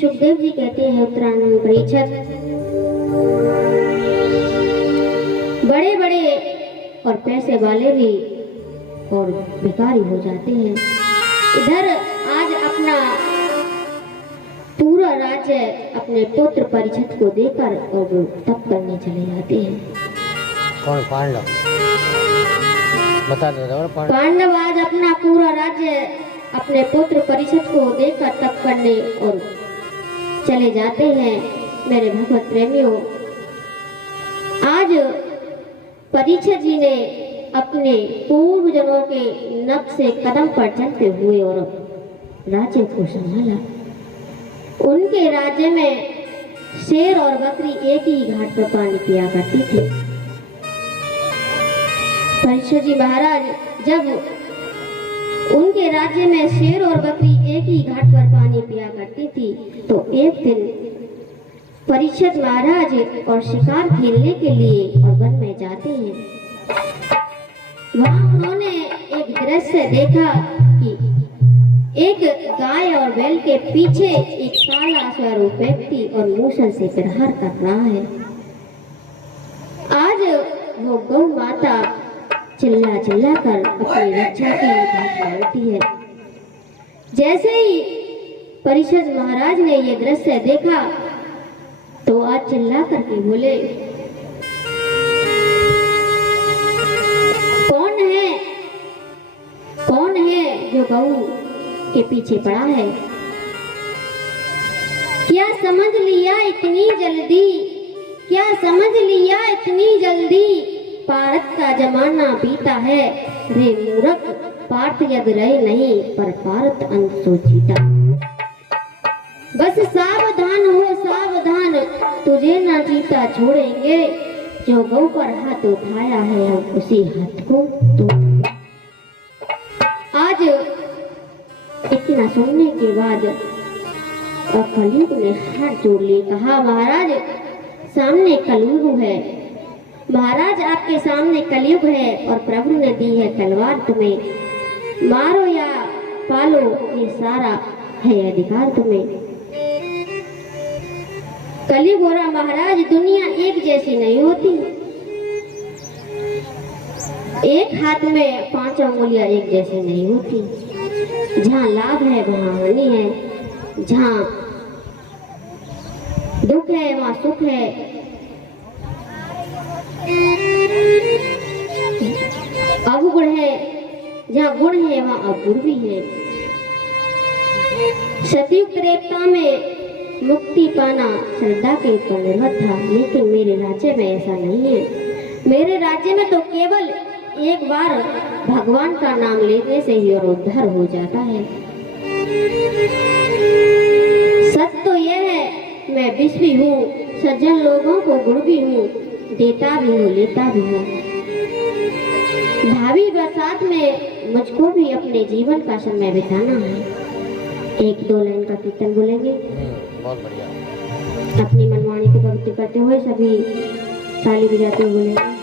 सुखदेव जी कहते हैं उत्तरायण परीक्षित, बड़े बड़े और पैसे वाले भी और भिखारी हो जाते हैं। इधर आज अपना पूरा राज्य अपने पुत्र परीक्षित को देकर और वो तप करने चले जाते हैं। कौन? पांडव? बता दो। पांडव आज अपना पूरा राज्य अपने पुत्र परीक्षित को देकर तप करने और चले जाते हैं। मेरे भगवत प्रेमियों, आज परीक्षित जी ने अपने पूर्वजनों के नक्श से कदम पर चलते हुए और राज्य को संभाला। उनके राज्य में शेर और बकरी एक ही घाट पर पानी पिया करती थी। परीक्षित जी महाराज जब उनके राज्य में शेर और बकरी एक ही घाट पर पानी पिया करती थी, तो एक दिन परीक्षित महाराज और शिकार खेलने के लिए और वन में जाते हैं। वहां उन्होंने एक दृश्य देखा कि एक गाय और बैल के पीछे एक काला स्वरूप व्यक्ति और मूसल से प्रहार कर रहा है। आज वो गौ माता चिल्ला चिल्ला कर अपनी रक्षा की बात मांगती है। जैसे ही परीक्षित महाराज ने ये दृश्य देखा तो आज चिल्ला करके बोले, कौन है जो गऊ के पीछे पड़ा है? क्या समझ लिया इतनी जल्दी, क्या समझ लिया इतनी जल्दी? पारत का जमाना बीता है रे मूर्ख, पार्थ यद रहे नहीं पर पारत अंत सो जीता। बस सावधान हो सावधान, तुझे ना जीता छोड़ेंगे, जो गौ पर हाथ उठाया है हम उसी हाथ को तोड़। आज इतना सुनने के बाद कलयुग ने हाथ जोड़ लिए, कहा महाराज सामने कलयुग है, महाराज आपके सामने कलयुग है और प्रभु ने दी है तलवार, तुम्हें मारो या पालो ये सारा है अधिकार तुम्हें। कलयुग हो रहा महाराज, दुनिया एक जैसी नहीं होती, एक हाथ में 5 उंगलियां एक जैसी नहीं होती। जहाँ लाभ है वहाँ हानि है, जहाँ दुख है वहाँ सुख है, अवगुण है जहाँ गुण है वहाँ अवगुण भी है। सतयुग त्रेता में मुक्ति पाना श्रद्धा के ऊपर निर्भर था, लेकिन मेरे राज्य में ऐसा नहीं है। मेरे राज्य में तो केवल एक बार भगवान का नाम लेने से ही और उद्धार हो जाता है। सत्य तो यह है मैं विष भी हूँ, सज्जन लोगों को गुण भी हूँ, देता भी हूँ लेता भी हूँ। भावी बरसात में मुझको भी अपने जीवन का समय बिताना है। 1-2 लाइन का कीर्तन बोलेंगे। बहुत बढ़िया। अपनी मनवाणी को पवित्र करते हुए सभी ताली बजाते हुए बोलेंगे।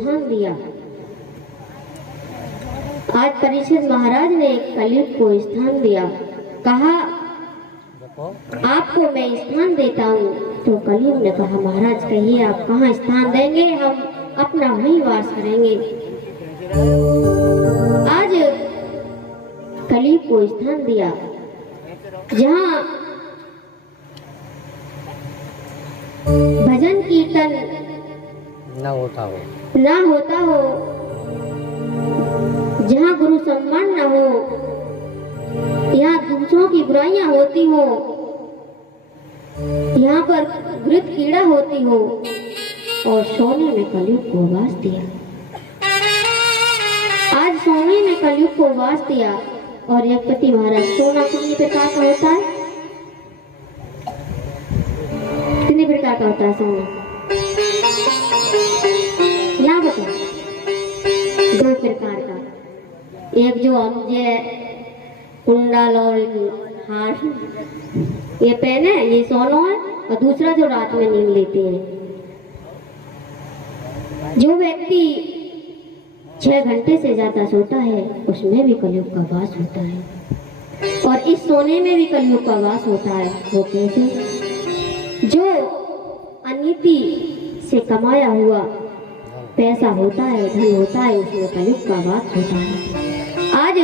स्थान दिया। आज परीक्षित महाराज ने कलयुग को स्थान दिया। कहा देखो आपको मैं स्थान देता हूँ। तो कलयुग ने कहा महाराज कहिए आप कहाँ स्थान देंगे, हम अपना वहीं वास करेंगे। आज कलयुग को स्थान दिया जहाँ भजन कीर्तन ना होता हो, जहाँ गुरु सम्मान न हो, यहाँ दूसरों की बुराइयां होती हो, यहाँ पर वृत कीड़ा होती हो, और सोने में कलयुग को वास दिया। आज सोने में कलयुग को वास दिया। और यज्ञपति महाराज सोना कितने प्रकार का होता है? कितने प्रकार का होता है सोना? यहाँ बताओ। 2 प्रकार का, एक जो हम ये कुंडल और हार ये पहने ये सोना है, और दूसरा जो रात में नींद लेते हैं। जो व्यक्ति 6 घंटे से ज्यादा सोता है उसमें भी कलयुग का वास होता है, और इस सोने में भी कलयुग का वास होता है। वो कैसे? जो अनीति से कमाया हुआ पैसा होता है, धन होता है, उसमें कलयुग का वास होता है। आज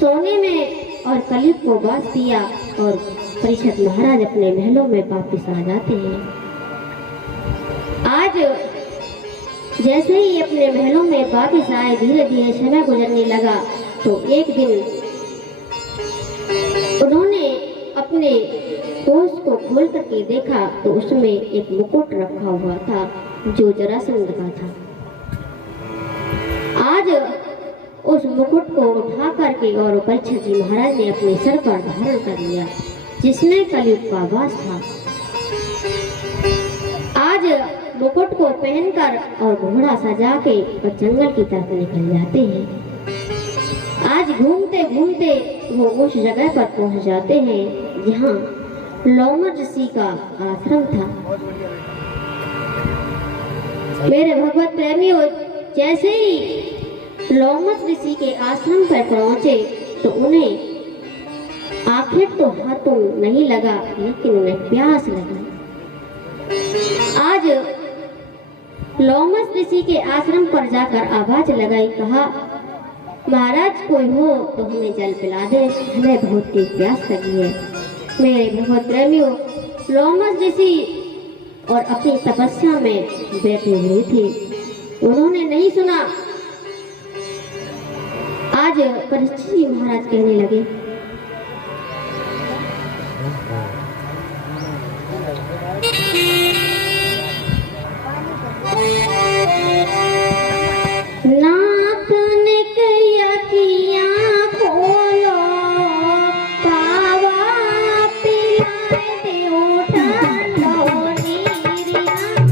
सोने में और कलयुग को वास दिया और परीक्षित महाराज अपने महलों में वापिस आ जाते हैं। आज जैसे ही अपने महलों में वापिस आए, धीरे धीरे समय गुजरने लगा। तो एक दिन उन्होंने अपने कोष को खोल करके देखा तो उसमें एक मुकुट रखा हुआ था जो जरासंध का था। आज उस मुकुट को उठा करके और परीक्षित जी महाराज ने अपने सर पर धारण कर लिया, जिसमें कलयुग का वास था। आज मुकुट को पहनकर और घोड़ा सजा के और जंगल की तरफ निकल जाते हैं। आज घूमते घूमते वो उस जगह पर पहुंच जाते हैं जहाँ लोमड़ ऋषि का आश्रम था। मेरे भगवत प्रेमियों, जैसे ही लोमड़ ऋषि के आश्रम पर पहुंचे तो उन्हें आखिर तो हाथों नहीं लगा, लेकिन उन्हें प्यास लगी। आज लोमड़ ऋषि के आश्रम पर जाकर आवाज लगाई, कहा महाराज कोई हो तो हमें जल पिला दे, हमें बहुत तेज प्यास लगी है। मेरे भगवत प्रेमियों, लोमड़ ऋषि और अपनी तपस्या में बैठे हुए थे, उन्होंने नहीं सुना। आज परीक्षित जी महाराज कहने लगे, नाथ ने कहा कि आँख खोलो, पावा पिलाए देओ ठंडो नीरी। नाथ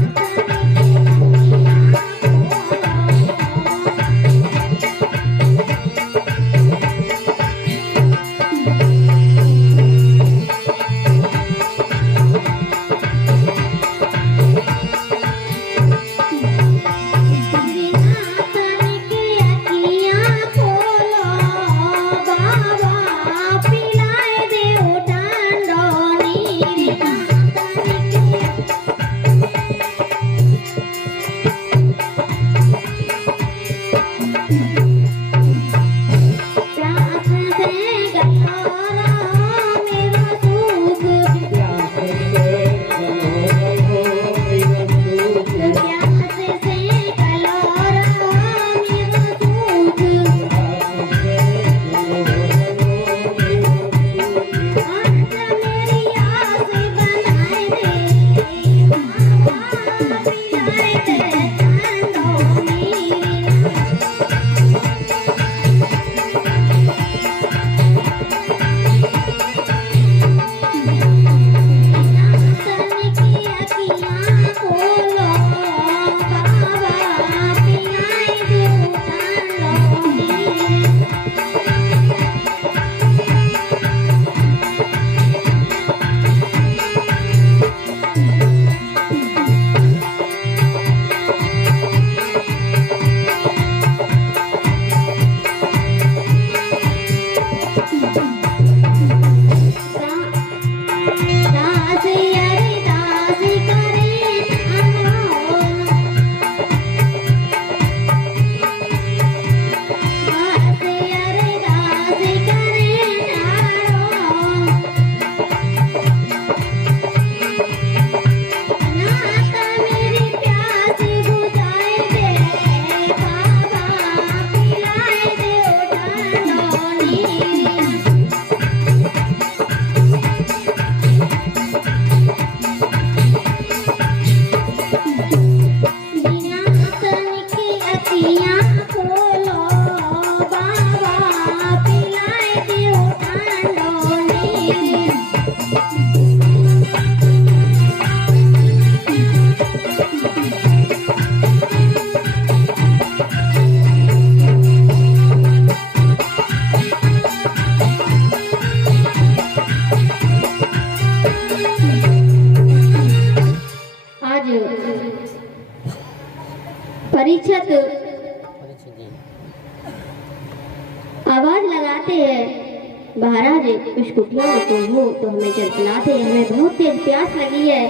महाराज कुछ कुटिया में तुम हो तो हमें जल पिला दे, हमें बहुत तेज प्यास लगी है।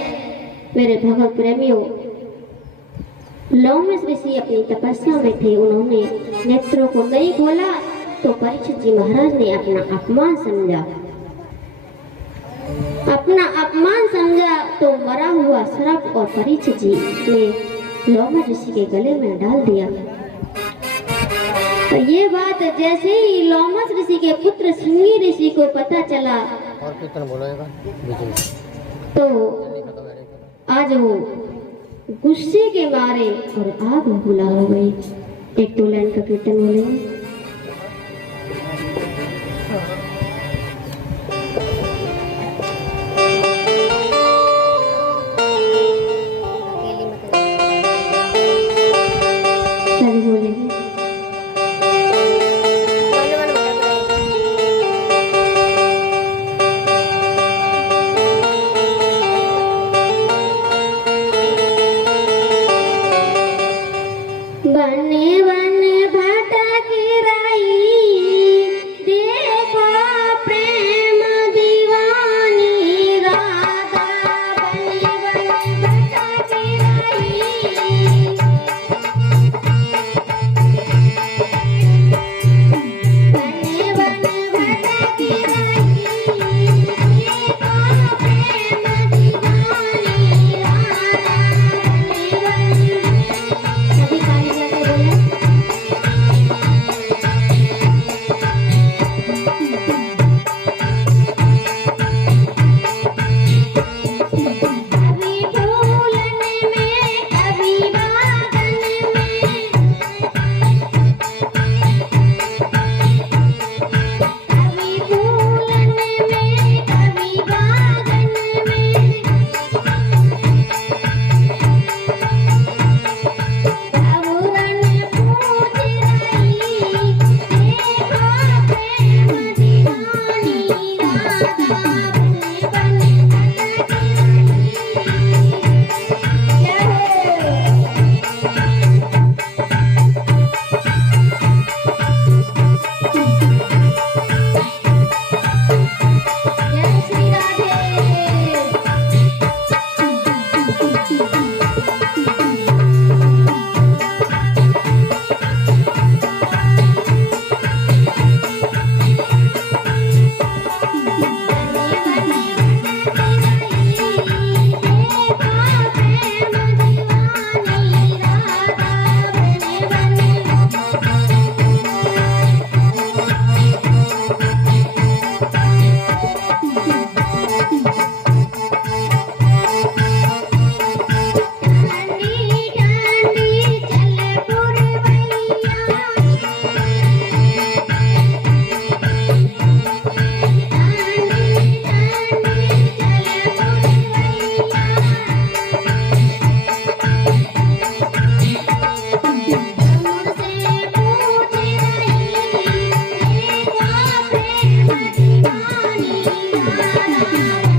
मेरे भगत प्रेमियों, लोमस ऋषि अपनी तपस्या में थे, उन्होंने नेत्रों को नहीं खोला तो परीक्षित जी महाराज ने अपना अपमान समझा तो मरा हुआ सर्प और परीक्षित जी ने लोमस ऋषि के गले में डाल दिया। तो ये बात जैसे ही लोमस ऋषि के पुत्र सिंही ऋषि को पता चला और कीर्तन बोलेगा तो आज वो गुस्से के मारे और आग भूला हो गई। एक दो लाइन का कीर्तन बोलेंगे। सभी बोलेंगे। बने बन भटकी रही, देखो प्रेम दीवानी राधा। बने बन भटकी रही, बने बन भटकी रही, देखो प्रेम दीवानी राधा। बने बन सभी खाली जगह बोले। कभी फूलन में कभी बागन में, कभी फूलन में कभी बागन में, भवरन पूछ रही, देखो प्रेम दीवानी राधा। बने बन भटकी रही। जय श्री राधे। दीवानी राधा।